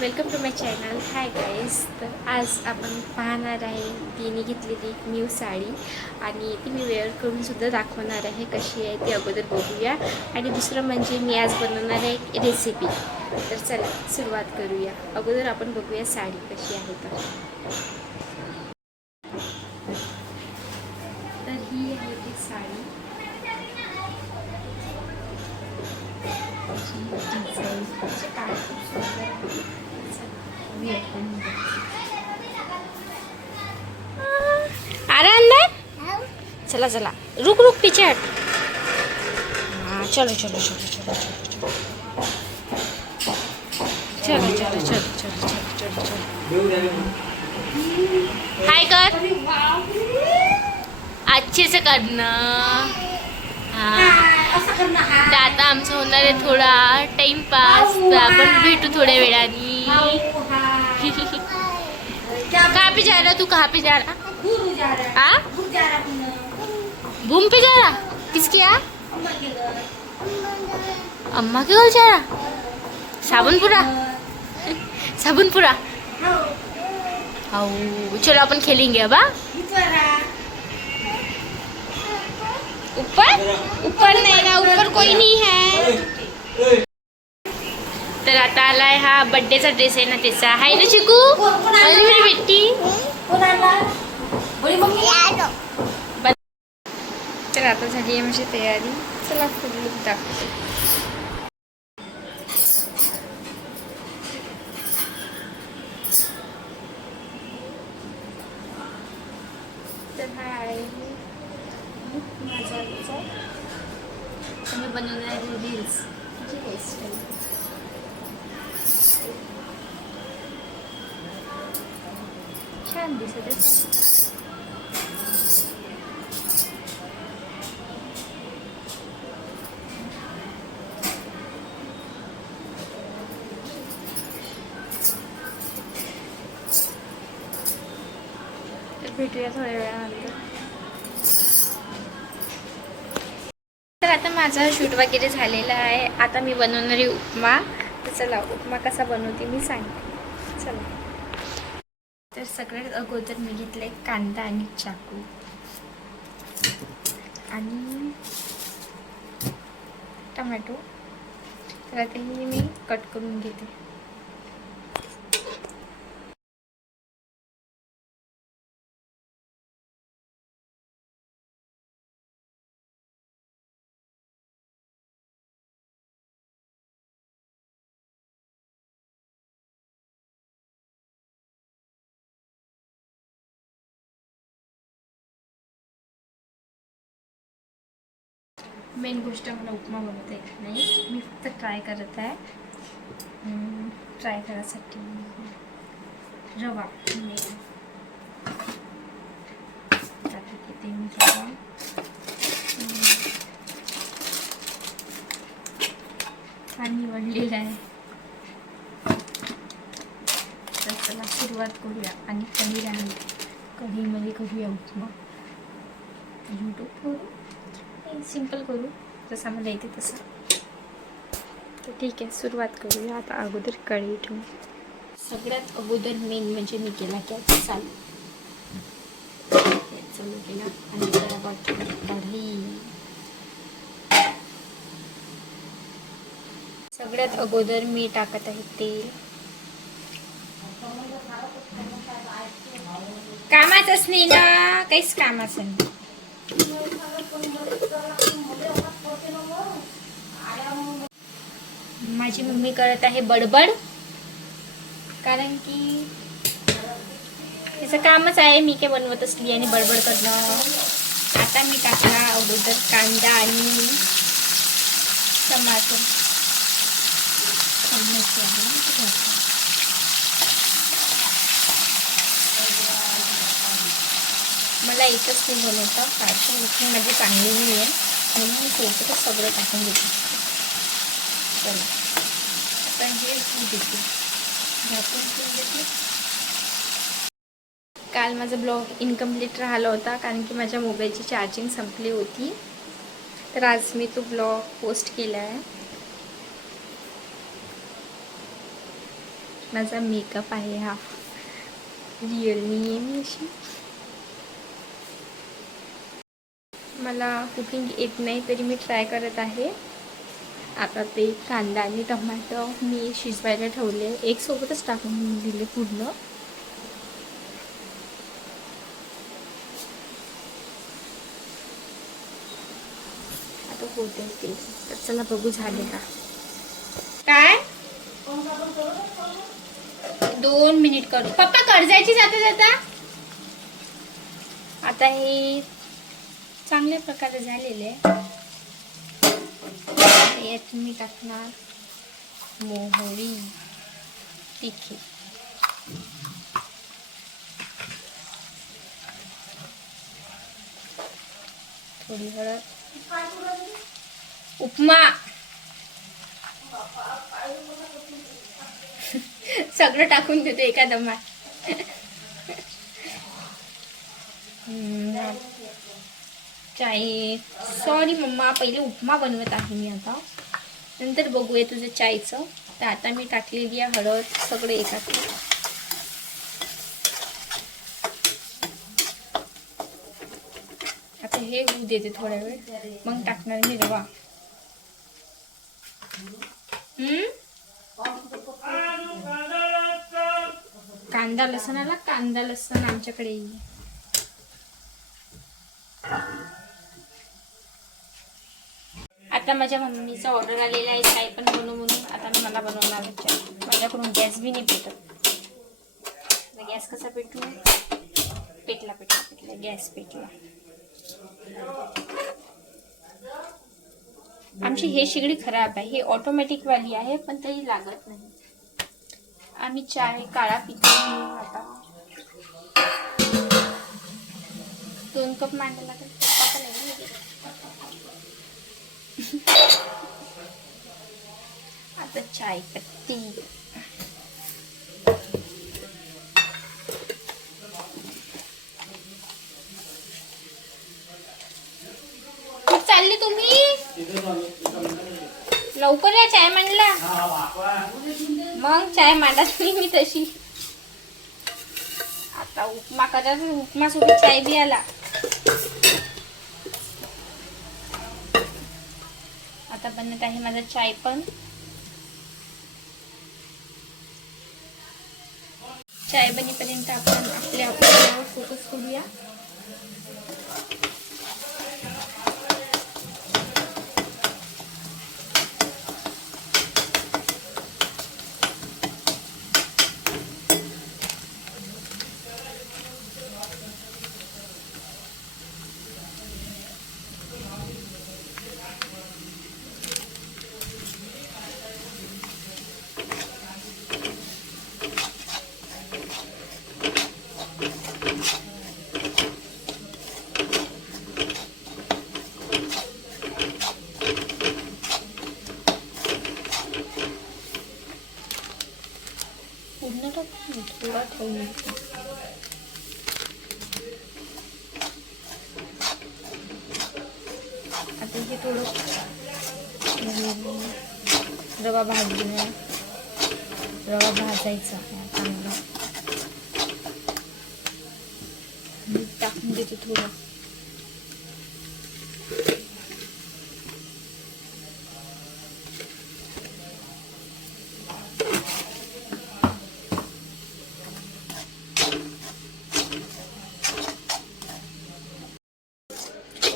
Welcome to my channel. Hi guys. तर आज आपण पाहणार आहे तिने घेतलेली एक न्यू साडी आणि ती मी वेअर करून सुद्धा दाखवणार आहे कशी आहे ती अगोदर बघूया. आणि दुसरं म्हणजे मी आज बनवणार आहे एक रेसिपी. तर चला सुरुवात करूया. अगोदर आपण बघूया साडी कशी आहे. तर ही आहे ती साडी. आ रहा अंदर. चला चला रुक रुक पीछे हट. हाँ चलो चलो चलो चलो चलो चलो चलो चलो चलो चलो चलो चलो. हाय कर. अच्छे से करना. हाँ तर आता आमचं होणार आहे थोडा टाइमपास. तर आपण भेटू थोड्या वेळाने. कहाँ पे जा रहा तू? कहाँ पे जा रहा? हाँ घूम पे जा रहा. किसके यहाँ? अम्मा के घर जा रहा. साबुनपुरा. साबुनपुरा. आओ चलो अपन खेलेंगे अब. ऊपर ऊपर नहीं ना, ऊपर कोई नहीं है. तर आता आलाय हा बर्थडेचा ड्रेस आहे ना त्याचा. हाय ना चिकू. मेरी बेटी. तर आता झाली आहे माझी तयारी. चला फुल लुक दाखवते. तर हा आहे माझा मी बनवणारी रील्स जी हेअरस्टाईल. छान दिसत आहे. भेटूया थोड्या वेळानंतर. तर आता माझा शूट वगैरे झालेला आहे. आता मी बनवणारी उपमा. तर चला उपमा कसा बनवते मी सांगते. चला. तर सगळ्यात अगोदर मी घेतले कांदा आणि चाकू आणि टमॅटो. तर आता ही मी कट करून घेते. मेन गोष्ट मला उपमा बनवता येत नाही. मी फक्त ट्राय करत आहे. ट्राय करायसाठी रवा घेते मी. रवा पाणी वाढलेलं आहे. तर चला सुरुवात करूया. आणि कढी आहे, कढीमध्ये करूया उपमा. यूट्यूबवरून सिंपल करू जसा मला येते तसं. तर ठीक आहे सुरुवात करूया. आता अगोदर कढई ठेवू. सगळ्यात अगोदर मेन म्हणजे मी केला गॅस चालू केला आणि त्यावर कढई. सगळ्यात अगोदर मी टाकत आहे तेल. कामाचंच नाही ना, काहीच कामाचं नाही. माझी मम्मी करत आहे बडबड, कारण की तिचं कामच आहे. मी काय बनवत असली आणि बडबड करणं. आता मी टाकला अगोदर कांदा आणि टमाटर. मला एकच नाही बनवतं, कारण माझी चांगली नाही आहे म्हणून मी सोबतच सगळं टाकून घेते. चला आता हे देते झाकून ठेवून देते. काल माझा ब्लॉग इनकम्प्लीट राहिला होता कारण की माझ्या मोबाईलची चार्जिंग संपली होती. तर आज मी तो ब्लॉग पोस्ट केला आहे. माझा मेकअप आहे हा, रिअल नाही आहे मी अशी. मला कुकिंग येत नाही तरी मी ट्राय करत आहे. आता ते कांदा आणि टमाटर मी शिजवायला ठेवले, एक सोबतच टाकून दिले पूर्ण. आता होते ते, तर चला बघू झाले का. काय 2 मिनिट करू पप्पा, कर्जायची जाता जाता. आता हे चांगल्या प्रकारे झालेले आहे. यात मी टाकणार मोहरी, तिखी, थोडी हळद, उपमा सगळं टाकून देतो एका दमात. चाय, सॉरी मम्मा, पहिले उपमा बनवत आहे मी आता, नंतर बघूया तुझं चायचं. तर आता मी टाकलेली आहे हळद, सगळं एकात. आता हे होऊ देते थोड्या वेळ, मग टाकणार मी रवा. कांदा लसण आला, कांदा लसण आमच्याकडे. आता माझ्या मम्मीचा ऑर्डर आलेला आहे चाय पण बनवू म्हणून. आता मला बनवणार आहे चाय. माझ्याकडून गॅस बी नाही पेटत. गॅस कसा पेटू, पेटला गॅस पेटला. आमची हे शेगडी खराब आहे, हे ऑटोमॅटिक वाली आहे पण तरी लागत नाही. आम्ही चाय काळा पितो. आता 2 कप मांडायला लागेल. आता चाय पत्ती, कुठं चालले तुम्ही? लवकर या, चाय मांडला. मग चाय मांडा तुम्ही, मी तशी. आता उपमा करा, उपमा सोबत चाय बी आला. आता बनत आहे माझा चाय पण. चाय बनेपर्यंत आपण आपल्या फोकस करूया. पूर्ण थोडा ठेवून आता हे थोडं रवा भाजून, रवा भाजायचा चांगला. मीठ टाकून देते थोडं.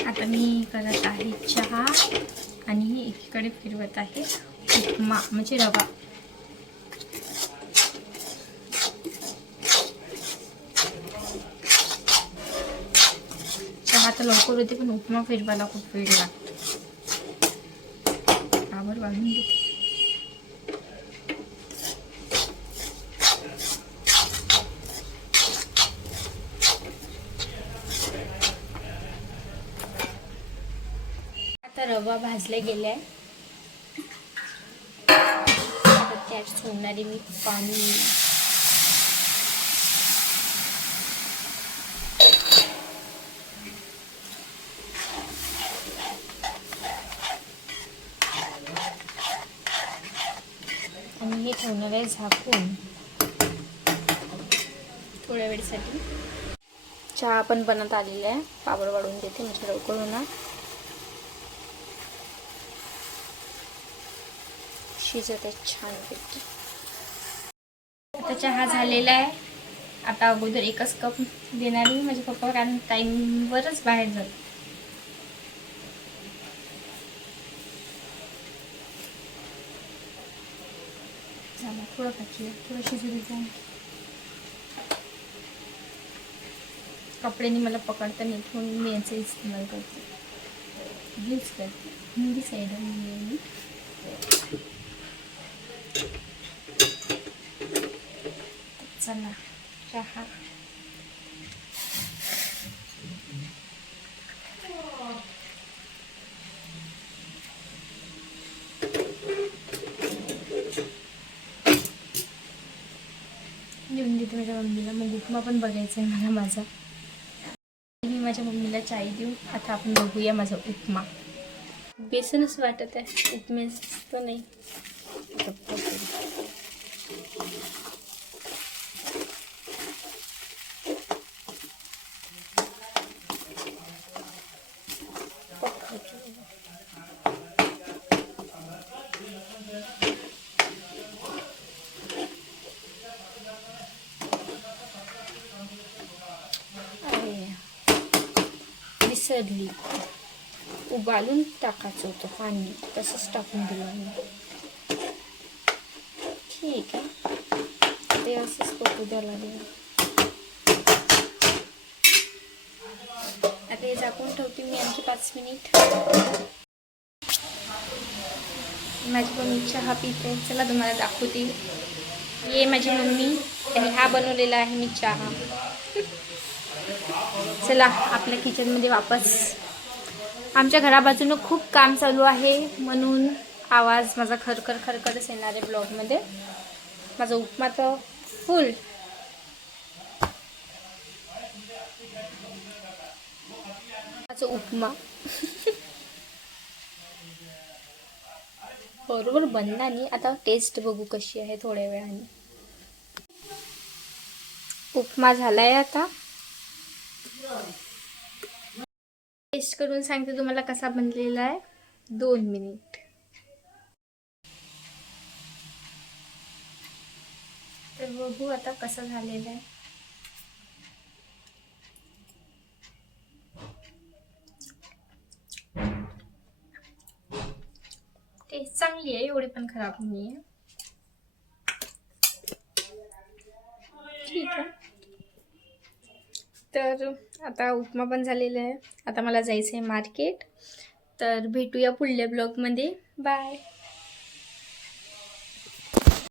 आता मी करत आहे चहा आणि एकीकडे फिरवत आहे उपमा म्हणजे रवा. चहा तर लवकर होते पण उपमा फिरवायला खूप वेळ लागतो. आवर वाढून देते. रवा भाजले गेले. आता त्यात सोडणारे मी पाणी. आणि हे ठेवणार आहे झाकून. थोड्या वेळसाठी. चहा पण बनत आलेला आहे. पापड वाढून देते म्हणजे लवकर होणार. शिजत आहे छानपैकी. आता चहा झालेला आहे. आता अगोदर एकच कप देणार मी माझे पप्पा, कारण टाईमवरच बाहेर जात. झाला थोडं टाकूया, थोडं शिजू द्यायचं. कपड्यांनी मला पकडता नाही म्हणून मी याचा इस्तेमाल करते, यूज करते. हिंदी साईड मी. चला चहा. लिहून देते माझ्या मम्मीला. मग उपमा पण बघायचा आहे मला माझा. मी माझ्या मम्मीला चाय देऊ. आता आपण बघूया माझा उपमा. बेसनच वाटत आहे, उपमेच तर नाही. विसरली, उबालून टाकायचं होतं पाणी, तसंच टाकून दिलं मी. ठीक आहे, ते असंच करू द्यावं लागेल. आता हे झाकून ठेवते मी आणखी 5 मिनिट. माझी मम्मी चहा पिते. चला तुम्हाला दाखवते. ये माझी मम्मी, आणि हा बनवलेला आहे मी चहा. चला आपल्या किचनमध्ये वापस. आमच्या घराबाजूनं खूप काम चालू आहे म्हणून आवाज माझा खरखरच येणार आहे ब्लॉगमध्ये. माझा उपमा तर फुल. माझा उपमा बरोबर बनला नाही. आता टेस्ट बघू कशी आहे थोड्या वेळाने. उपमा झालाय. आता टेस्ट करून सांगते तुम्हाला कसा बनलेला आहे. 2 मिनिट. तर बघू आता कसं झालेलं आहे. टेस्ट चांगली आहे, एवढी पण खराब नाही आहे. ठीक आहे. तर आता उपमा पण झालेला आहे. आता मला जायचं आहे मार्केट. तर भेटूया पुढल्या ब्लॉगमध्ये. बाय.